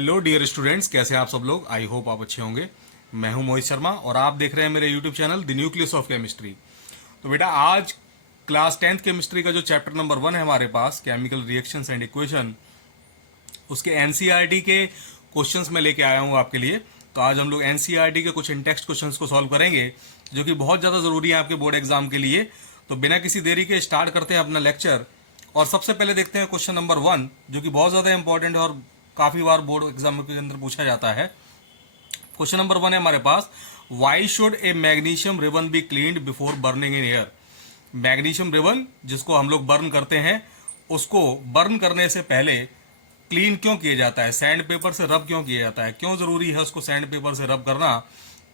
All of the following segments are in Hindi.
हेलो डियर स्टूडेंट्स, कैसे हैं आप सब लोग। आई होप आप अच्छे होंगे। मैं हूं मोहित शर्मा और आप देख रहे हैं मेरे YouTube channel the nucleus of chemistry. तो बेटा आज क्लास 10th केमिस्ट्री का जो चैप्टर नंबर 1 है हमारे पास, केमिकल रिएक्शंस एंड इक्वेशन, उसके एनसीईआरटी के क्वेश्चंस में लेके आया हूं आपके लिए। तो आज हम लोग एनसीईआरटी के कुछ इंटेक्स्ट क्वेश्चंस को सॉल्व करेंगे जो कि बहुत ज़्यादा ज़रूरी है आपके बोर्ड एग्जाम के लिए। तो बिना किसी देरी के स्टार्ट करते हैं अपना लेक्चर। और सबसे पहले देखते हैं क्वेश्चन नंबर 1 जो कि बहुत ज़्यादा इंपॉर्टेंट है और काफ़ी बार बोर्ड एग्जाम के अंदर पूछा जाता है। क्वेश्चन नंबर 1 है हमारे पास, why should a magnesium ribbon be cleaned before burning in air. Magnesium ribbon जिसको हम लोग बर्न करते हैं, उसको बर्न करने से पहले क्लीन क्यों किया जाता है, सैंड पेपर से रब क्यों किया जाता है, क्यों ज़रूरी है उसको सैंड पेपर से रब करना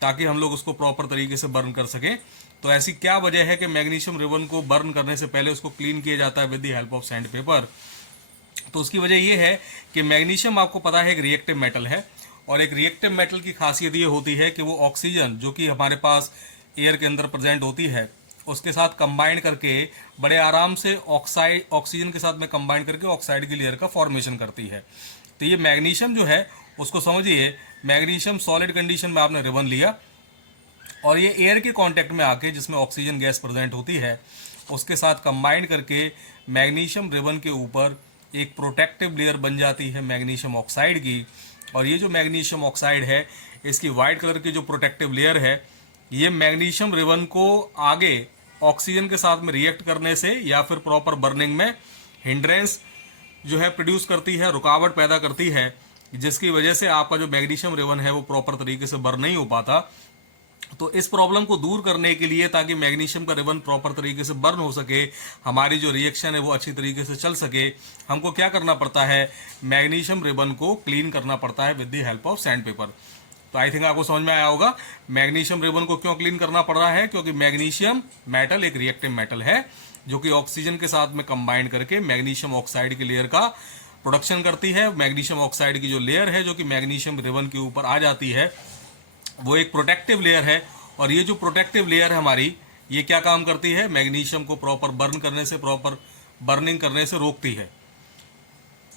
ताकि हम लोग उसको प्रॉपर तरीके से बर्न कर सकें। तो ऐसी क्या वजह है कि मैग्नीशियम रिबन को बर्न करने से पहले उसको क्लीन किया जाता है with the help of sand paper. तो उसकी वजह यह है कि मैग्नीशियम आपको पता है एक रिएक्टिव मेटल है, और एक रिएक्टिव मेटल की खासियत ये होती है कि वो ऑक्सीजन जो कि हमारे पास एयर के अंदर प्रेजेंट होती है उसके साथ कंबाइन करके बड़े आराम से ऑक्सीजन के साथ में कंबाइन करके ऑक्साइड की लेयर का फॉर्मेशन करती है। तो ये मैग्नीशियम जो है उसको समझिए, मैग्नीशियम सॉलिड कंडीशन में आपने रिबन लिया और ये एयर के कांटेक्ट में आके जिसमें ऑक्सीजन गैस प्रेजेंट होती है उसके साथ कंबाइन करके मैग्नीशियम रिबन के ऊपर एक प्रोटेक्टिव लेयर बन जाती है मैग्नीशियम ऑक्साइड की। और ये जो मैग्नीशियम ऑक्साइड है इसकी वाइट कलर की जो प्रोटेक्टिव लेयर है, ये मैग्नीशियम रिबन को आगे ऑक्सीजन के साथ में रिएक्ट करने से या फिर प्रॉपर बर्निंग में हिंड्रेंस जो है प्रोड्यूस करती है, रुकावट पैदा करती है, जिसकी वजह से आपका जो मैग्नीशियम रिबन है वो प्रॉपर तरीके से बर्न नहीं हो पाता। तो इस प्रॉब्लम को दूर करने के लिए, ताकि मैग्नीशियम का रिबन प्रॉपर तरीके से बर्न हो सके, हमारी जो रिएक्शन है वो अच्छी तरीके से चल सके, हमको क्या करना पड़ता है, मैग्नीशियम रिबन को क्लीन करना पड़ता है with the help of sand paper. तो आई थिंक आपको समझ में आया होगा मैग्नीशियम रिबन को क्यों क्लीन करना पड़ रहा है, क्योंकि मैग्नीशियम मेटल एक रिएक्टिव मेटल है जो कि ऑक्सीजन के साथ में कंबाइन करके मैग्नीशियम ऑक्साइड की लेयर का प्रोडक्शन करती है। मैग्नीशियम ऑक्साइड की जो लेयर है जो कि मैग्नीशियम रिबन के ऊपर आ जाती है वो एक प्रोटेक्टिव लेयर है, और ये जो प्रोटेक्टिव लेयर है हमारी, ये क्या काम करती है, मैग्नीशियम को प्रॉपर बर्न करने से, प्रॉपर बर्निंग करने से रोकती है।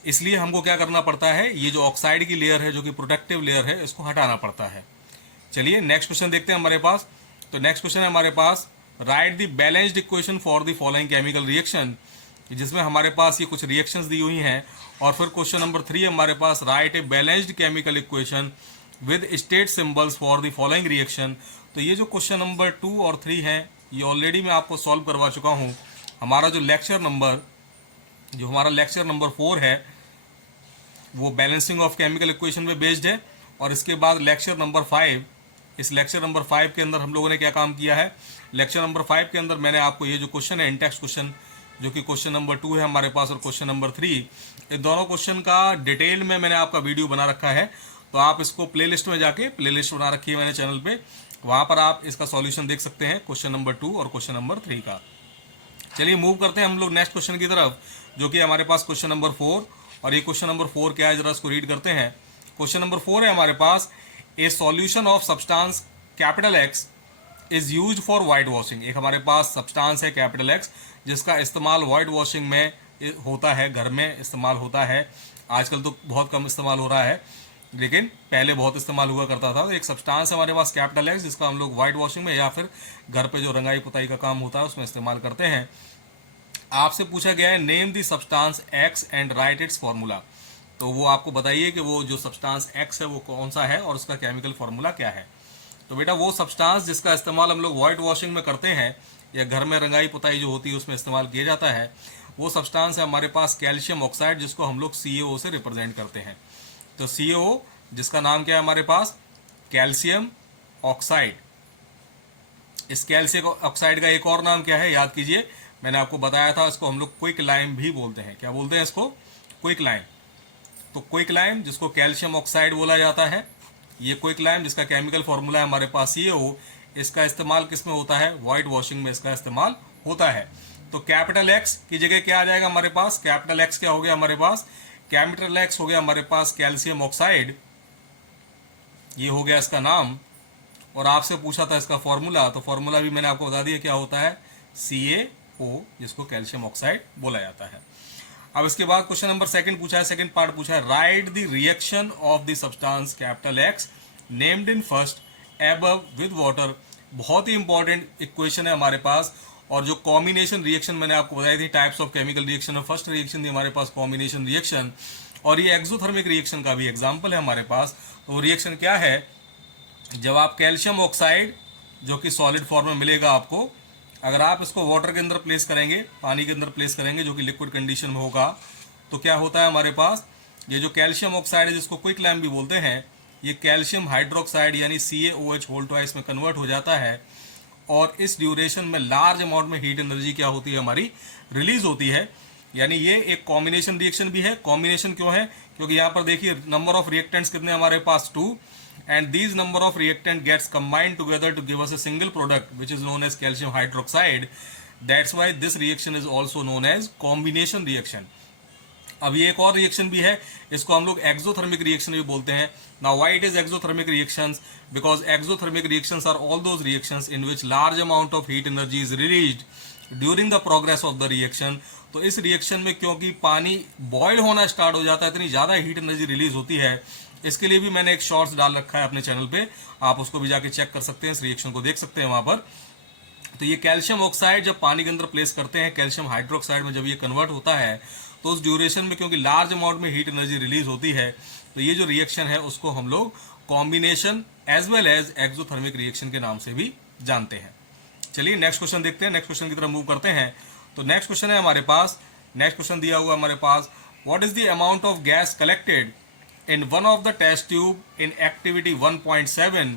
इसलिए हमको क्या करना पड़ता है, ये जो ऑक्साइड की लेयर है जो कि प्रोटेक्टिव लेयर है इसको हटाना पड़ता है। चलिए नेक्स्ट क्वेश्चन देखते हैं हमारे पास। तो नेक्स्ट क्वेश्चन है हमारे पास, write the balanced equation for the following chemical reaction, जिसमें हमारे पास ये कुछ रिएक्शंस दी हुई हैं। और फिर क्वेश्चन नंबर 3 है हमारे पास, write a balanced chemical equation with state symbols for the following reaction. तो ये जो क्वेश्चन नंबर 2 और 3 हैं ये ऑलरेडी मैं आपको सॉल्व करवा चुका हूँ। हमारा जो लेक्चर नंबर 4 है वो बैलेंसिंग ऑफ केमिकल इक्वेशन पे बेस्ड है। और इसके बाद लेक्चर नंबर 5, इस लेक्चर नंबर 5 के अंदर हम लोगों ने क्या काम किया है, लेक्चर नंबर 5 के अंदर मैंने आपको ये जो क्वेश्चन है इंटेक्स्ट क्वेश्चन जो कि क्वेश्चन नंबर 2 है हमारे पास और क्वेश्चन नंबर 3, ये दोनों क्वेश्चन का डिटेल में मैंने आपका वीडियो बना रखा है। तो आप इसको प्लेलिस्ट में जाके, प्लेलिस्ट बना रखी है मैंने चैनल पे, वहाँ पर आप इसका सॉल्यूशन देख सकते हैं क्वेश्चन नंबर 2 और क्वेश्चन नंबर 3 का। चलिए मूव करते हैं हम लोग नेक्स्ट क्वेश्चन की तरफ, जो कि हमारे पास क्वेश्चन नंबर 4। और ये क्वेश्चन नंबर 4 क्या है, जरा इसको रीड करते हैं। क्वेश्चन नंबर 4 है हमारे पास, a solution of substance capital X is used for white washing. एक हमारे पास सब्सटेंस है कैपिटल एक्स जिसका इस्तेमाल वाइट वॉशिंग में होता है, घर में इस्तेमाल होता है। आजकल तो बहुत कम इस्तेमाल हो रहा है लेकिन पहले बहुत इस्तेमाल हुआ करता था। तो एक सब्सटेंस है हमारे पास कैपिटल एक्स जिसका हम लोग वाइट वॉशिंग में या फिर घर पे जो रंगाई पुताई का काम होता है उसमें इस्तेमाल करते हैं। आपसे पूछा गया है name the substance x and right it's formula. तो वो आपको बताइए कि वो जो सब्सटेंस एक्स है वो कौन सा है और उसका केमिकल फॉर्मूला क्या है। तो बेटा वो सब्सटेंस जिसका इस्तेमाल हम लोग वाइट वॉशिंग में करते हैं या घर में रंगाई पुताई जो होती है उसमें इस्तेमाल किया जाता है, वो सब्सटेंस है हमारे पास कैल्शियम ऑक्साइड जिसको हम लोग CaO से रिप्रेजेंट करते हैं। तो CaO जिसका नाम क्या है हमारे पास, कैल्शियम ऑक्साइड। इस कैल्शियम ऑक्साइड का एक और नाम क्या है याद कीजिए, मैंने आपको बताया था, इसको हम लोग क्विक लाइम भी बोलते हैं। क्या बोलते हैं इसको, क्विक लाइम। तो क्विक लाइम जिसको कैल्शियम ऑक्साइड बोला जाता है, ये क्विक लाइम जिसका केमिकल फॉर्मूला है हमारे पास CaO, इसका इस्तेमाल किस में होता है, वाइट वॉशिंग में इसका इस्तेमाल होता है। तो कैपिटल एक्स की जगह क्या आ जाएगा हमारे पास, कैपिटल एक्स क्या हो गया हमारे पास, कैपिटल एक्स हो गया हमारे पास कैल्शियम ऑक्साइड, ये हो गया इसका नाम। और आपसे पूछा था इसका फॉर्मूला, तो फॉर्मूला भी मैंने आपको बता दिया क्या होता है, CaO जिसको कैल्शियम ऑक्साइड बोला जाता है। अब इसके बाद क्वेश्चन नंबर सेकंड पूछा है, सेकंड पार्ट पूछा है, right the reaction of the substance capital x named in first above with water. बहुत ही इंपॉर्टेंट इक्वेशन है हमारे पास। और जो कॉम्बिनेशन रिएक्शन मैंने आपको बताई थी, टाइप्स ऑफ केमिकल रिएक्शन, और फर्स्ट रिएक्शन थी हमारे पास कॉम्बिनेशन रिएक्शन, और ये एक्सोथर्मिक रिएक्शन का भी एग्जाम्पल है हमारे पास। तो वो रिएक्शन क्या है, जब आप कैल्शियम ऑक्साइड जो कि सॉलिड फॉर्म में मिलेगा आपको, अगर आप इसको वाटर के अंदर प्लेस करेंगे, पानी के अंदर प्लेस करेंगे जो कि लिक्विड कंडीशन में होगा, तो क्या होता है हमारे पास, ये जो कैल्शियम ऑक्साइड है जिसको क्विक लैम्प भी बोलते हैं, ये कैल्शियम हाइड्रोक्साइड यानी CaOH होल ट्वाइस में कन्वर्ट हो जाता है। और इस ड्यूरेशन में लार्ज अमाउंट में हीट एनर्जी क्या होती है हमारी, रिलीज होती है। यानी ये एक कॉम्बिनेशन रिएक्शन भी है। कॉम्बिनेशन क्यों है, क्योंकि यहाँ पर देखिए नंबर ऑफ रिएक्टेंट्स कितने हमारे पास, 2, and these number of reactant gets combined together to give us a single product which is known as calcium hydroxide. That's why this reaction is also known as combination reaction. अब ये एक और रिएक्शन भी है, इसको हम लोग एक्सोथर्मिक रिएक्शन भी बोलते हैं। Now why it is exothermic reactions, because exothermic reactions are all those reactions in which large amount of heat energy is released during the progress of the reaction. तो इस रिएक्शन में क्योंकि पानी बॉयल होना स्टार्ट हो जाता है, इतनी ज्यादा हीट एनर्जी रिलीज होती है। इसके लिए भी मैंने एक शॉर्ट्स डाल रखा है अपने चैनल पे, आप उसको भी जाके चेक कर सकते हैं, इस रिएक्शन को देख सकते हैं वहां पर। तो ये कैल्शियम ऑक्साइड जब पानी के अंदर प्लेस करते हैं, कैल्शियम हाइड्रोक्साइड में जब ये कन्वर्ट होता है, तो उस ड्यूरेशन में क्योंकि लार्ज अमाउंट में हीट एनर्जी रिलीज होती है, तो ये जो रिएक्शन है उसको हम लोग combination as well as exothermic reaction के नाम से भी जानते हैं। चलिए नेक्स्ट क्वेश्चन देखते हैं, नेक्स्ट क्वेश्चन की तरफ मूव करते हैं। तो नेक्स्ट क्वेश्चन है हमारे पास, नेक्स्ट क्वेश्चन दिया हुआ हमारे पास, what is the amount of gas collected in one of the test tube in activity 1.7,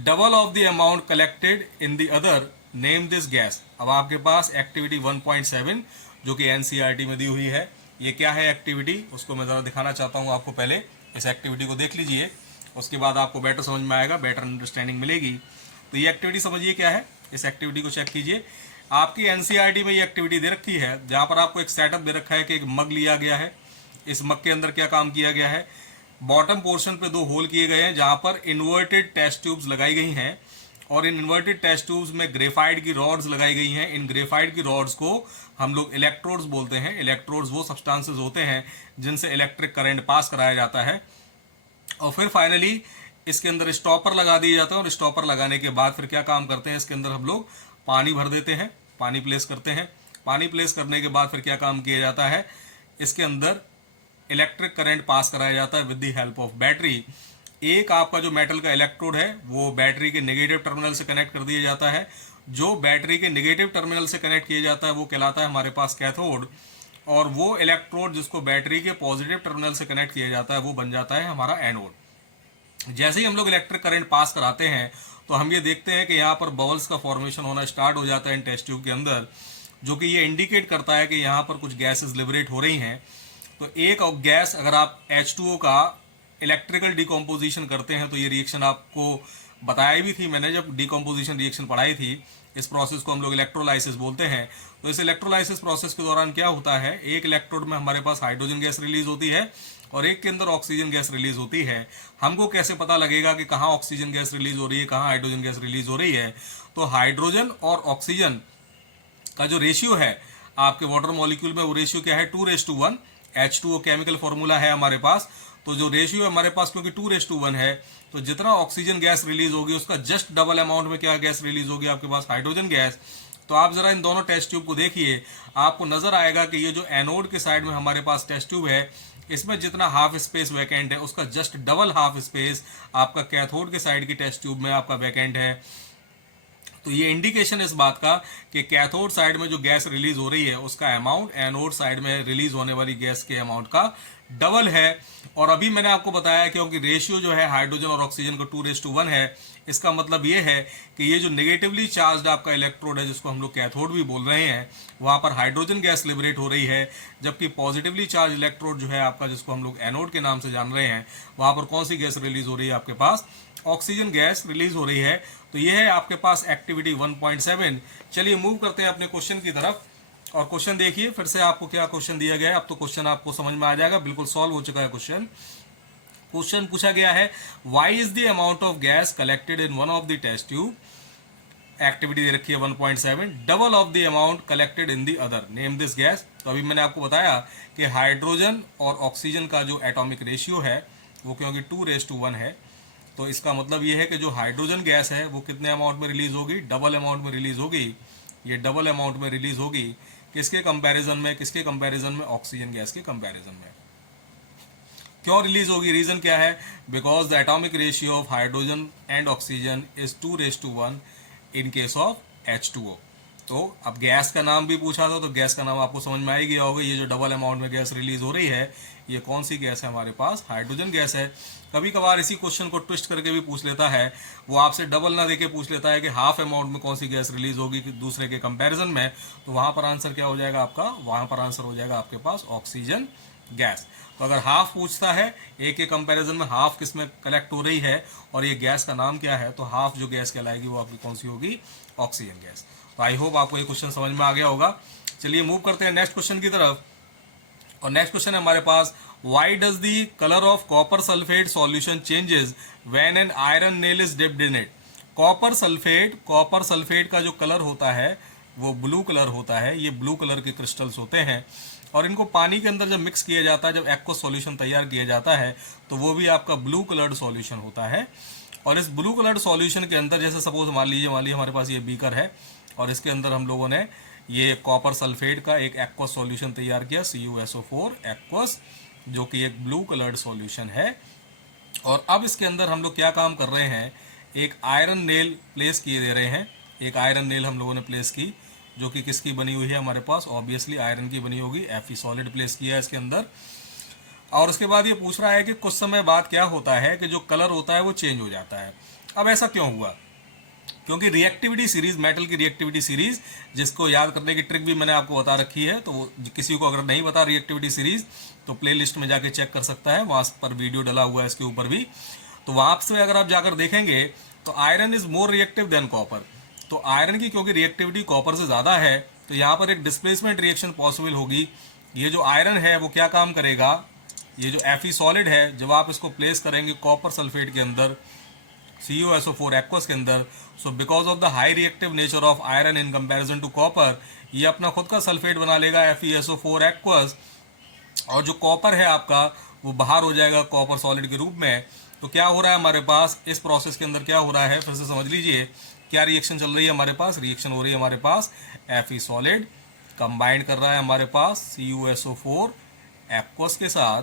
double of the amount collected in the other, name this gas। अब आपके पास एक्टिविटी 1.7 जो कि NCERT में दी हुई है, ये क्या है एक्टिविटी, उसको मैं ज़रा दिखाना चाहता हूँ आपको। पहले इस एक्टिविटी को देख लीजिए, उसके बाद आपको बेटर समझ में आएगा, बेटर अंडरस्टैंडिंग मिलेगी। तो ये एक्टिविटी समझिए क्या है, इस एक्टिविटी को चेक कीजिए। आपकी NCERT में ये एक्टिविटी दे रखी है, जहाँ पर आपको एक सेटअप दे रखा है कि एक मग लिया गया है। इस मग के अंदर क्या काम किया गया है, बॉटम पोर्शन पे 2 होल किए गए हैं जहां पर इन्वर्टेड टेस्ट ट्यूब्स लगाई गई हैं, और इन इन्वर्टेड टेस्ट ट्यूब्स में ग्रेफाइट की रॉड्स लगाई गई हैं। इन ग्रेफाइट की रॉड्स को हम लोग इलेक्ट्रोड्स बोलते हैं। इलेक्ट्रोड्स वो सब्सटेंसेस होते हैं जिनसे इलेक्ट्रिक करंट पास कराया जाता है। और फिर फाइनली इसके अंदर स्टॉपर लगा दिया जाता है, और स्टॉपर लगाने के बाद फिर क्या काम करते हैं, इसके अंदर हम लोग पानी भर देते हैं, पानी प्लेस करते हैं। पानी प्लेस करने के बाद फिर क्या काम किया जाता है, इसके अंदर इलेक्ट्रिक करंट पास कराया जाता है with the help of battery. एक आपका जो मेटल का इलेक्ट्रोड है वो बैटरी के नेगेटिव टर्मिनल से कनेक्ट कर दिया जाता है। जो बैटरी के नेगेटिव टर्मिनल से कनेक्ट किया जाता है वो कहलाता है हमारे पास कैथोड, और वो इलेक्ट्रोड जिसको बैटरी के पॉजिटिव टर्मिनल से कनेक्ट किया जाता है वो बन जाता है हमारा एनोड। जैसे ही हम लोग इलेक्ट्रिक करंट पास कराते हैं तो हम ये देखते हैं कि यहाँ पर बबल्स का फॉर्मेशन होना स्टार्ट हो जाता है इन टेस्ट ट्यूब के अंदर, जो कि ये इंडिकेट करता है कि यहाँ पर कुछ गैसेस लिबरेट हो रही हैं। तो एक गैस अगर आप H2O का इलेक्ट्रिकल डिकम्पोजिशन करते हैं, तो ये रिएक्शन आपको बताई भी थी मैंने जब डिकम्पोजिशन रिएक्शन पढ़ाई थी। इस प्रोसेस को हम लोग इलेक्ट्रोलाइसिस बोलते हैं। तो इस इलेक्ट्रोलाइसिस प्रोसेस के दौरान क्या होता है, एक इलेक्ट्रोड में हमारे पास हाइड्रोजन गैस रिलीज होती है और एक के अंदर ऑक्सीजन गैस रिलीज होती है। हमको कैसे पता लगेगा कि कहाँ ऑक्सीजन गैस रिलीज हो रही है, कहाँ हाइड्रोजन गैस रिलीज हो रही है? तो हाइड्रोजन और ऑक्सीजन का जो रेशियो है आपके वाटर मॉलिक्यूल में, वो रेशियो क्या है, 2:1। H2O केमिकल फॉर्मूला है हमारे पास। तो जो रेशियो है हमारे पास क्योंकि 2:1 है, तो जितना ऑक्सीजन गैस रिलीज होगी उसका जस्ट डबल अमाउंट में क्या गैस रिलीज होगी आपके पास, हाइड्रोजन गैस। तो आप जरा इन दोनों टेस्ट ट्यूब को देखिए, आपको नजर आएगा कि ये जो एनोड के साइड में हमारे पास टेस्ट ट्यूब है, इसमें जितना हाफ स्पेस वैकेंट है उसका जस्ट डबल हाफ स्पेस आपका कैथोड के साइड की टेस्ट ट्यूब में आपका वैकेंट है। तो ये इंडिकेशन इस बात का कि कैथोड साइड में जो गैस रिलीज हो रही है उसका अमाउंट एनोड साइड में रिलीज होने वाली गैस के अमाउंट का डबल है। और अभी मैंने आपको बताया क्योंकि रेशियो जो है हाइड्रोजन और ऑक्सीजन का 2:1 है, इसका मतलब ये है कि ये जो नेगेटिवली चार्ज आपका इलेक्ट्रोड है जिसको हम लोग कैथोड भी बोल रहे हैं, वहां पर हाइड्रोजन गैस लिबरेट हो रही है, जबकि पॉजिटिवली चार्ज इलेक्ट्रोड जो है आपका जिसको हम लोग एनोड के नाम से जान रहे हैं, वहां पर कौन सी गैस रिलीज हो रही है आपके पास, ऑक्सीजन गैस रिलीज हो रही है। तो ये है आपके पास एक्टिविटी 1.7। चलिए मूव करते हैं अपने क्वेश्चन की तरफ, और क्वेश्चन देखिए फिर से आपको क्या क्वेश्चन दिया गया है। अब तो क्वेश्चन आपको समझ में आ जाएगा, बिल्कुल सॉल्व हो चुका है क्वेश्चन। क्वेश्चन पूछा गया है, why is the amount of gas collected in one of the test tube activity दे रखी है 1.7, double of the amount collected in the other, name this gas. तो अभी मैंने आपको बताया कि हाइड्रोजन और ऑक्सीजन का जो एटॉमिक रेशियो है वो क्योंकि 2:1 है, तो इसका मतलब ये है कि जो हाइड्रोजन गैस है वो कितने अमाउंट में रिलीज होगी, डबल अमाउंट में रिलीज होगी। ये डबल अमाउंट में रिलीज होगी किसके कंपैरिजन में, किसके कंपैरिजन में, ऑक्सीजन गैस के कंपैरिजन में। क्यों रिलीज होगी, रीजन क्या है, because the atomic ratio of hydrogen and oxygen is 2:1 in case of H2O। तो अब गैस का नाम भी पूछा था, तो गैस का नाम आपको समझ में आ ही गया होगा। ये जो डबल अमाउंट में गैस रिलीज हो रही है ये कौन सी गैस है हमारे पास, हाइड्रोजन गैस है। कभी कभार इसी क्वेश्चन को ट्विस्ट करके भी पूछ लेता है, वो आपसे डबल ना देके पूछ लेता है कि हाफ अमाउंट में कौन सी गैस रिलीज होगी दूसरे के कंपैरिजन में, तो वहां पर आंसर क्या हो जाएगा आपका, वहां पर आंसर हो जाएगा आपके पास ऑक्सीजन गैस। तो अगर हाफ पूछता है, एक के कंपैरिजन में हाफ किस में कलेक्ट हो रही है और ये गैस का नाम क्या है, तो हाफ जो गैस कहलाएगी वो आपकी कौन सी होगी, ऑक्सीजन गैस। तो आई होप आपको ये क्वेश्चन समझ में आ गया होगा। चलिए मूव करते हैं नेक्स्ट क्वेश्चन की तरफ। और नेक्स्ट क्वेश्चन है हमारे पास, why does the colour of copper sulphate solution changes when an iron nail is dipped in it. Copper sulphate का जो कलर होता है वो ब्लू कलर होता है। ये ब्लू कलर के क्रिस्टल्स होते हैं और इनको पानी के अंदर जब मिक्स किया जाता है, जब एक्वस सॉल्यूशन तैयार किया जाता है तो वो भी आपका ब्लू कलर्ड सॉल्यूशन होता है। और इस ब्लू कलर्ड सॉल्यूशन के अंदर, जैसे सपोज मान लीजिए हमारे पास ये बीकर है और इसके अंदर हम लोगों ने ये कॉपर सल्फेट का एक एक्वस सॉल्यूशन तैयार किया, CuSO4 एक्वस, जो कि एक ब्लू कलर्ड सॉल्यूशन है। और अब इसके अंदर हम लोग क्या काम कर रहे हैं, एक आयरन नेल प्लेस किए दे रहे हैं। एक आयरन नेल हम लोगों ने प्लेस की, जो कि किसकी बनी हुई है हमारे पास, ऑब्वियसली आयरन की बनी होगी। Fe सॉलिड प्लेस किया है इसके अंदर। और उसके बाद ये पूछ रहा है कि कुछ समय बाद क्या होता है कि जो कलर होता है वो चेंज हो जाता है। अब ऐसा क्यों हुआ, क्योंकि रिएक्टिविटी सीरीज, मेटल की रिएक्टिविटी सीरीज, जिसको याद करने की ट्रिक भी मैंने आपको बता रखी है, तो वो किसी को अगर नहीं पता रिएक्टिविटी सीरीज तो प्लेलिस्ट में जाके चेक कर सकता है, वहां पर वीडियो डला हुआ है इसके ऊपर भी। तो वहां से अगर आप जाकर देखेंगे तो iron is more reactive than copper. तो आयरन की क्योंकि रिएक्टिविटी कॉपर से ज्यादा है, तो यहाँ पर एक डिस्प्लेसमेंट रिएक्शन पॉसिबल होगी। ये जो आयरन है वो क्या काम करेगा, ये जो Fe सॉलिड है, जब आप इसको प्लेस करेंगे कॉपर सल्फेट के अंदर, CuSO4 एक्वस के अंदर, so because of the high reactive nature of iron in comparison to copper, ये अपना खुद का सल्फेट बना लेगा FeSO4 एक्वस, और जो कॉपर है आपका वो बाहर हो जाएगा कॉपर सॉलिड के रूप में। तो क्या हो रहा है हमारे पास इस प्रोसेस के अंदर, क्या हो रहा है फिर से समझ लीजिए, क्या रिएक्शन चल रही है हमारे पास, रिएक्शन हो रही है हमारे पास, Fe सॉलिड कंबाइंड कर रहा है हमारे पास CuSO4 एक्वस के साथ,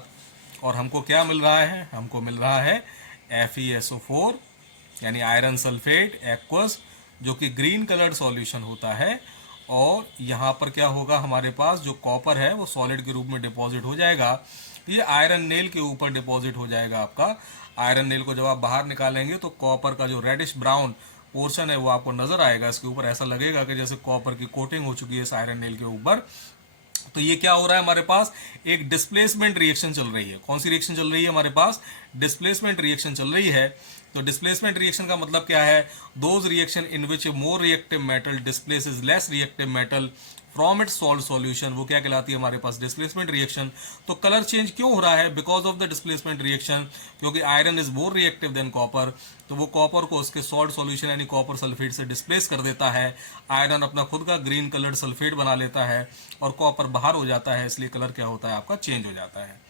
और हमको क्या मिल रहा है, हमको मिल रहा है FeSO4 यानी आयरन सल्फेट एक्वस, जो कि ग्रीन कलर्ड सॉल्यूशन होता है। और यहाँ पर क्या होगा हमारे पास, जो कॉपर है वो सॉलिड के रूप में डिपॉजिट हो जाएगा। ये आयरन नेल के ऊपर डिपॉजिट हो जाएगा आपका। आयरन नेल को जब आप बाहर निकालेंगे तो कॉपर का जो रेडिश ब्राउन पोर्शन है वो आपको नजर आएगा इसके ऊपर, ऐसा लगेगा कि जैसे कॉपर की कोटिंग हो चुकी है इस आयरन नेल के ऊपर। तो ये क्या हो रहा है हमारे पास, एक डिस्प्लेसमेंट रिएक्शन चल रही है। कौन सी रिएक्शन चल रही है हमारे पास, डिस्प्लेसमेंट रिएक्शन चल रही है। तो डिस्प्लेसमेंट रिएक्शन का मतलब क्या है, those reaction in which more reactive metal displaces less reactive metal from its salt solution, वो क्या कहलाती है हमारे पास, डिस्प्लेसमेंट रिएक्शन। तो कलर चेंज क्यों हो रहा है, because of the displacement reaction, क्योंकि iron is more reactive than copper, तो वो कॉपर को उसके सॉल्ट सॉल्यूशन यानी कॉपर सल्फेट से डिस्प्लेस कर देता है। आयरन अपना खुद का ग्रीन कलर्ड सल्फेट बना लेता है और कॉपर बाहर हो जाता है, इसलिए कलर क्या होता है आपका, चेंज हो जाता है।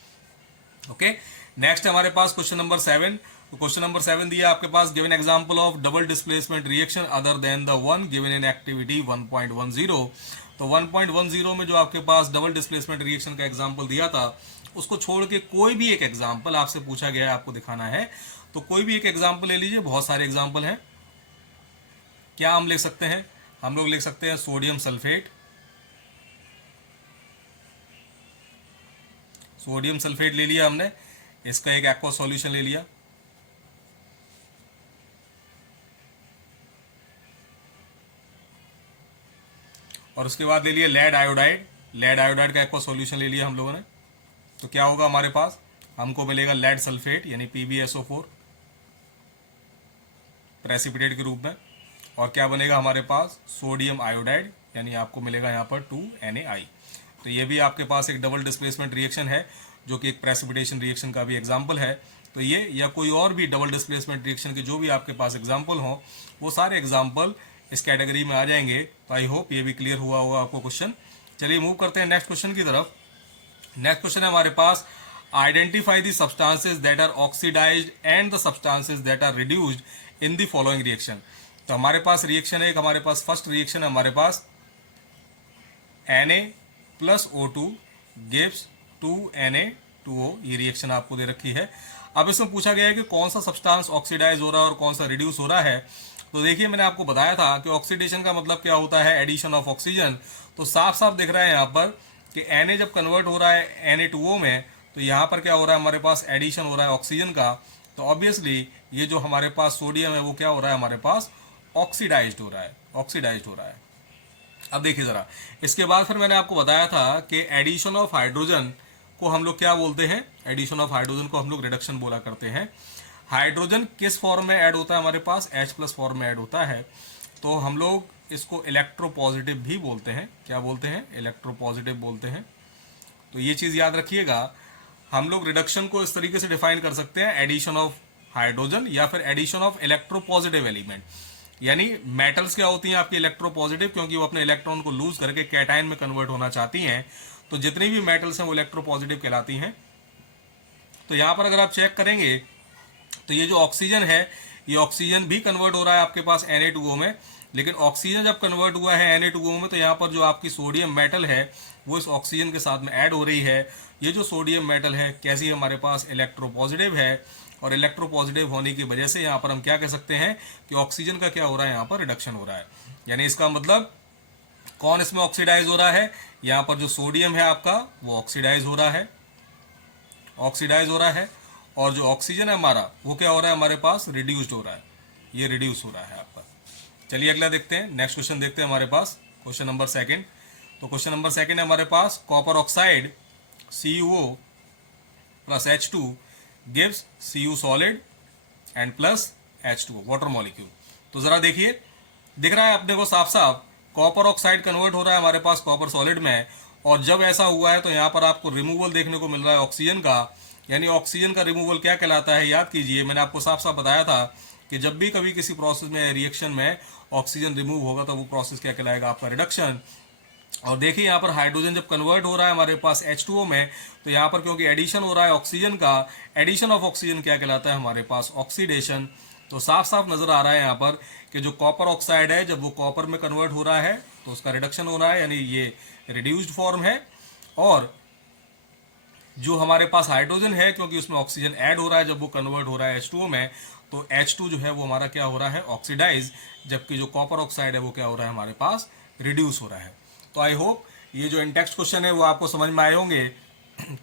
ओके, नेक्स्ट हमारे पास क्वेश्चन नंबर 7। तो क्वेश्चन नंबर 7 दिया आपके पास, given example of double displacement reaction other than the one given in activity 1.10। तो 1.10 में जो आपके पास डबल डिस्प्लेसमेंट रिएक्शन का एग्जांपल दिया था, उसको छोड़ के कोई भी एक एग्जांपल आपसे पूछा गया है, आपको दिखाना है। तो कोई भी एक एग्जांपल ले लीजिए, बहुत सारे एग्जांपल हैं। क्या हम लिख सकते हैं, हम लोग लिख सकते हैं सोडियम सल्फेट, सोडियम सल्फेट ले लिया हमने, इसका एक एक्वा सॉल्यूशन ले लिया। और उसके बाद ले लिया लेड आयोडाइड, लेड आयोडाइड का एक्वा सॉल्यूशन ले लिया हम लोगों ने। तो क्या होगा हमारे पास, हमको मिलेगा लेड सल्फेट यानी PbSO4 प्रेसिपिटेट के रूप में। और क्या बनेगा हमारे पास, सोडियम आयोडाइड यानी आपको मिलेगा यहाँ पर 2NaI। तो ये भी आपके पास एक डबल डिस्प्लेसमेंट रिएक्शन है, जो कि एक प्रेसिपिटेशन रिएक्शन का भी एग्जाम्पल है। तो ये या कोई और भी डबल डिस्प्लेसमेंट रिएक्शन के जो भी आपके पास एग्जाम्पल हो, वो सारे एग्जाम्पल इस कैटेगरी में आ जाएंगे। तो आई होप ये भी क्लियर हुआ होगा आपको क्वेश्चन। चलिए मूव करते हैं नेक्स्ट क्वेश्चन की तरफ। नेक्स्ट क्वेश्चन है हमारे पास, identify the substances that are oxidised and the substances that are reduced in the following reaction. तो हमारे पास रिएक्शन है एक, हमारे पास फर्स्ट रिएक्शन है हमारे पास Na+O2 गिव्स 2Na2O, ये रिएक्शन आपको दे रखी है। अब इसमें पूछा गया है कि कौन सा सब्सटेंस ऑक्सीडाइज हो रहा है और कौन सा रिड्यूस हो रहा है। तो देखिए मैंने आपको बताया था कि ऑक्सीडेशन का मतलब क्या होता है, एडिशन ऑफ ऑक्सीजन। तो साफ साफ दिख रहा है यहाँ पर कि Na जब कन्वर्ट हो रहा है Na2O में, तो यहाँ पर क्या हो रहा है, हमारे पास एडिशन हो रहा है ऑक्सीजन का। तो ऑब्वियसली ये जो हमारे पास सोडियम है वो क्या हो रहा है, हमारे पास ऑक्सीडाइज्ड हो रहा है, ऑक्सीडाइज्ड हो रहा है। अब देखिए जरा, इसके बाद फिर मैंने आपको बताया था कि एडिशन ऑफ हाइड्रोजन को हम लोग क्या बोलते हैं, एडिशन ऑफ हाइड्रोजन को हम लोग रिडक्शन बोला करते हैं। हाइड्रोजन किस फॉर्म में ऐड होता है, हमारे पास H+ फॉर्म में ऐड होता है। तो हम लोग इसको इलेक्ट्रोपॉजिटिव भी बोलते हैं। क्या बोलते हैं, इलेक्ट्रोपॉजिटिव बोलते हैं। तो ये चीज़ याद रखिएगा, हम लोग रिडक्शन को इस तरीके से डिफाइन कर सकते हैं, एडिशन ऑफ हाइड्रोजन या फिर एडिशन ऑफ इलेक्ट्रोपॉजिटिव एलिमेंट। यानी मेटल्स क्या होती हैं आपकी इलेक्ट्रोपॉजिटिव, क्योंकि वो अपने इलेक्ट्रॉन को लूज करके कैटायन में कन्वर्ट होना चाहती हैं। तो जितनी भी मेटल्स हैं वो इलेक्ट्रोपॉजिटिव कहलाती हैं। तो यहाँ पर अगर आप चेक करेंगे तो ये जो ऑक्सीजन है, ये ऑक्सीजन भी कन्वर्ट हो रहा है आपके पास Na2O में। लेकिन ऑक्सीजन जब कन्वर्ट हुआ है Na2O में, तो यहाँ पर जो आपकी सोडियम मेटल है वो इस ऑक्सीजन के साथ में ऐड हो रही है। ये जो सोडियम मेटल है कैसी है, हमारे पास इलेक्ट्रोपॉजिटिव है। और इलेक्ट्रोपॉजिटिव होने की वजह से यहाँ पर हम क्या कह सकते हैं कि ऑक्सीजन का क्या हो रहा है, यहाँ पर रिडक्शन हो रहा है। यानी इसका मतलब कौन इसमें ऑक्सीडाइज हो रहा है, यहाँ पर जो सोडियम है आपका वो ऑक्सीडाइज हो रहा है, ऑक्सीडाइज हो रहा है। और जो ऑक्सीजन है हमारा वो क्या हो रहा है, हमारे पास रिड्यूस्ड हो रहा है, ये रिड्यूस हो रहा है आपका। चलिए अगला देखते हैं, नेक्स्ट क्वेश्चन देखते हैं हमारे पास, क्वेश्चन नंबर सेकंड। तो क्वेश्चन नंबर सेकंड है हमारे पास, copper oxide CuO+H2 gives Cu solid and plus H2O water molecule. तो जरा देखिए, दिख रहा है अपने को साफ साफ, कॉपर ऑक्साइड कन्वर्ट हो रहा है हमारे पास कॉपर सॉलिड में। और जब ऐसा हुआ है तो यहाँ पर आपको रिमूवल देखने को मिल रहा है ऑक्सीजन का। यानी ऑक्सीजन का रिमूवल क्या कहलाता है, याद कीजिए मैंने आपको साफ साफ बताया था कि जब भी कभी किसी प्रोसेस में, रिएक्शन में ऑक्सीजन रिमूव होगा तो वो प्रोसेस क्या कहलाएगा, आपका रिडक्शन। और देखिए यहाँ पर हाइड्रोजन जब कन्वर्ट हो रहा है हमारे पास H2O में, तो यहाँ पर क्योंकि एडिशन हो रहा है ऑक्सीजन का, एडिशन ऑफ ऑक्सीजन क्या कहलाता है हमारे पास, ऑक्सीडेशन। तो साफ साफ नजर आ रहा है यहाँ पर कि जो कॉपर ऑक्साइड है जब वो कॉपर में कन्वर्ट हो रहा है तो उसका रिडक्शन हो रहा है, यानी ये रिड्यूस्ड फॉर्म है। और जो हमारे पास हाइड्रोजन है, क्योंकि उसमें ऑक्सीजन ऐड हो रहा है जब वो कन्वर्ट हो रहा है H2O में, तो H2 जो है वो हमारा क्या हो रहा है, ऑक्सीडाइज। जबकि जो कॉपर ऑक्साइड है वो क्या हो रहा है हमारे पास, रिड्यूस हो रहा है। तो आई होप ये जो इंटेक्स्ट क्वेश्चन है वो आपको समझ में आए होंगे।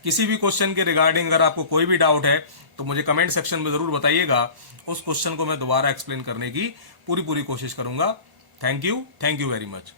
किसी भी क्वेश्चन के रिगार्डिंग अगर आपको कोई भी डाउट है तो मुझे कमेंट सेक्शन में ज़रूर बताइएगा, उस क्वेश्चन को मैं दोबारा एक्सप्लेन करने की पूरी कोशिश करूंगा। Thank you very much.